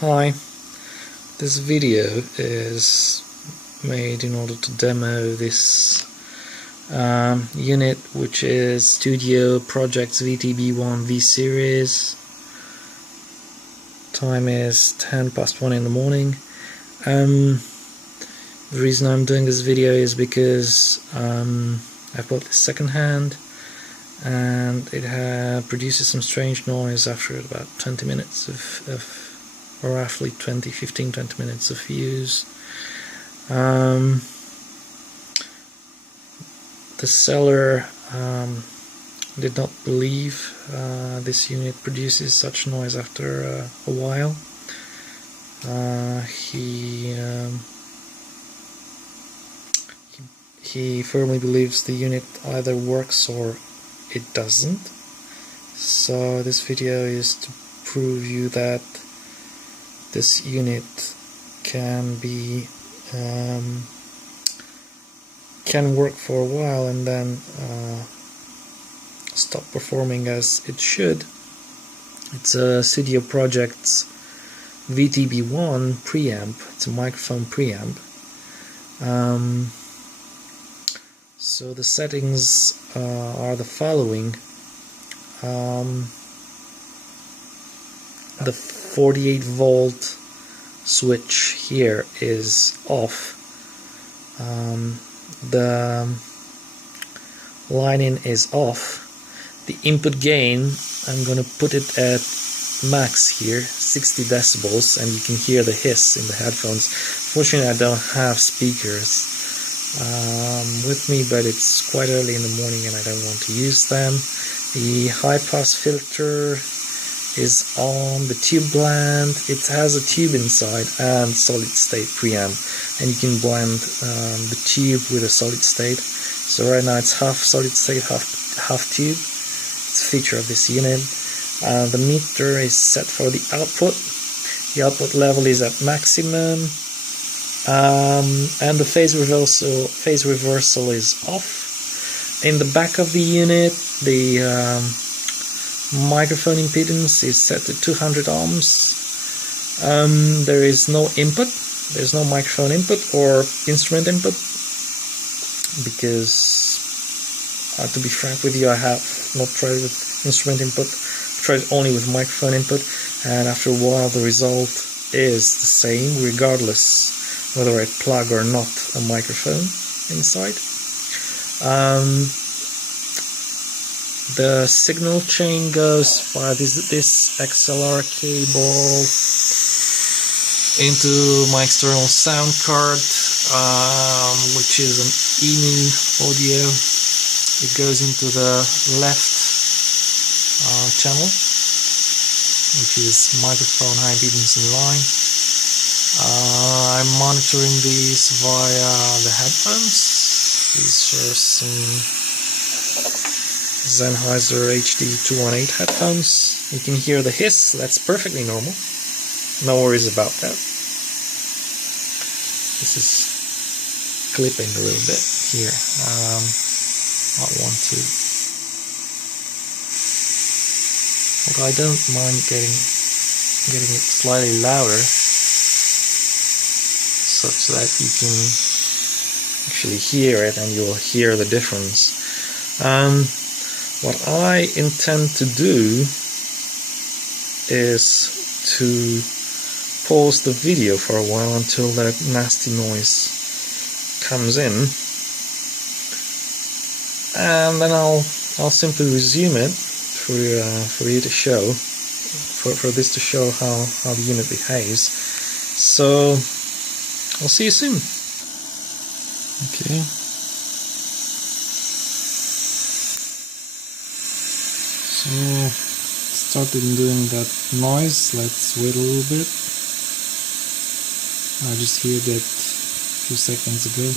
Hi, this video is made in order to demo this unit, which is Studio Projects VTB1 V series. Time is 1:10 in the morning. The reason I'm doing this video is because I bought this second-hand and it produces some strange noise after about 20 minutes of or roughly 15-20 minutes of use. The seller did not believe this unit produces such noise after a while. He firmly believes the unit either works or it doesn't. So this video is to prove you that this unit can work for a while and then stop performing as it should. It's a Studio Projects VTB1 preamp. It's a microphone preamp. So the settings are the following. The 48-volt switch here is off. The line-in is off. The input gain, I'm going to put it at max here, 60 decibels, and you can hear the hiss in the headphones. Fortunately, I don't have speakers with me, but it's quite early in the morning and I don't want to use them. The high-pass filter is on. The tube blend, it has a tube inside and solid-state preamp, and you can blend the tube with a solid-state. So right now it's half solid-state, half tube. It's a feature of this unit. The meter is set for the output. The output level is at maximum, and the phase reversal is off. In the back of the unit, the microphone impedance is set to 200 ohms. There is no input. There's no microphone input or instrument input because, to be frank with you, I have not tried with instrument input. I've tried only with microphone input, and after a while the result is the same regardless whether I plug or not a microphone inside. The signal chain goes via this XLR cable into my external sound card, which is an EMU audio. It goes into the left channel, which is microphone high impedance in line. I'm monitoring these via the headphones. These are some Sennheiser HD 218 headphones. You can hear the hiss. That's perfectly normal. No worries about that. This is clipping a little bit here. I want to. Although I don't mind getting it slightly louder, such that you can actually hear it and you'll hear the difference. What I intend to do is to pause the video for a while until that nasty noise comes in, and then I'll simply resume it for you to show, for this to show how the unit behaves. So I'll see you soon. Okay. So started doing that noise. Let's wait a little bit. I just heard that a few seconds ago.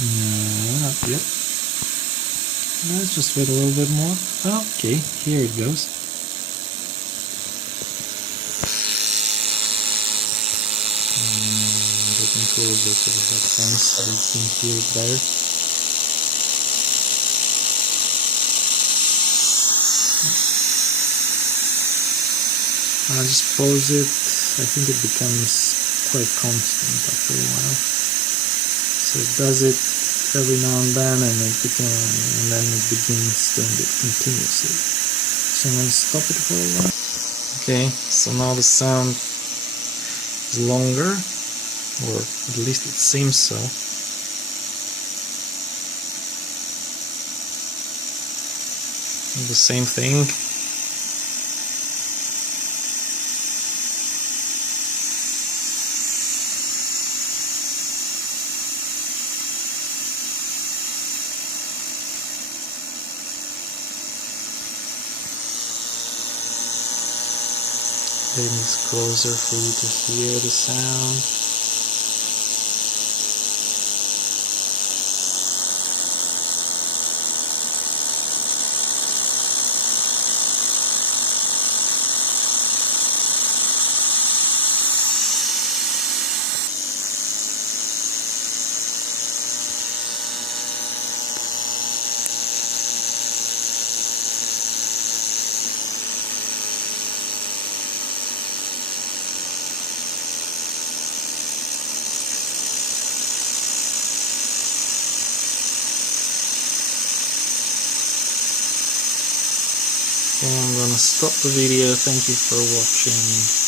No, not yet. Let's just wait a little bit more. Okay, here it goes. listen closer to the headphones so you can hear it better. I'll just pause it. I think it becomes quite constant after a while. So it does it every now and then, and then it begins doing it continuously. So I'm going to stop it for a while. Okay, so now the sound is longer, or at least it seems so. And the same thing. Bring this closer for you to hear the sound. Okay, I'm gonna stop the video. Thank you for watching.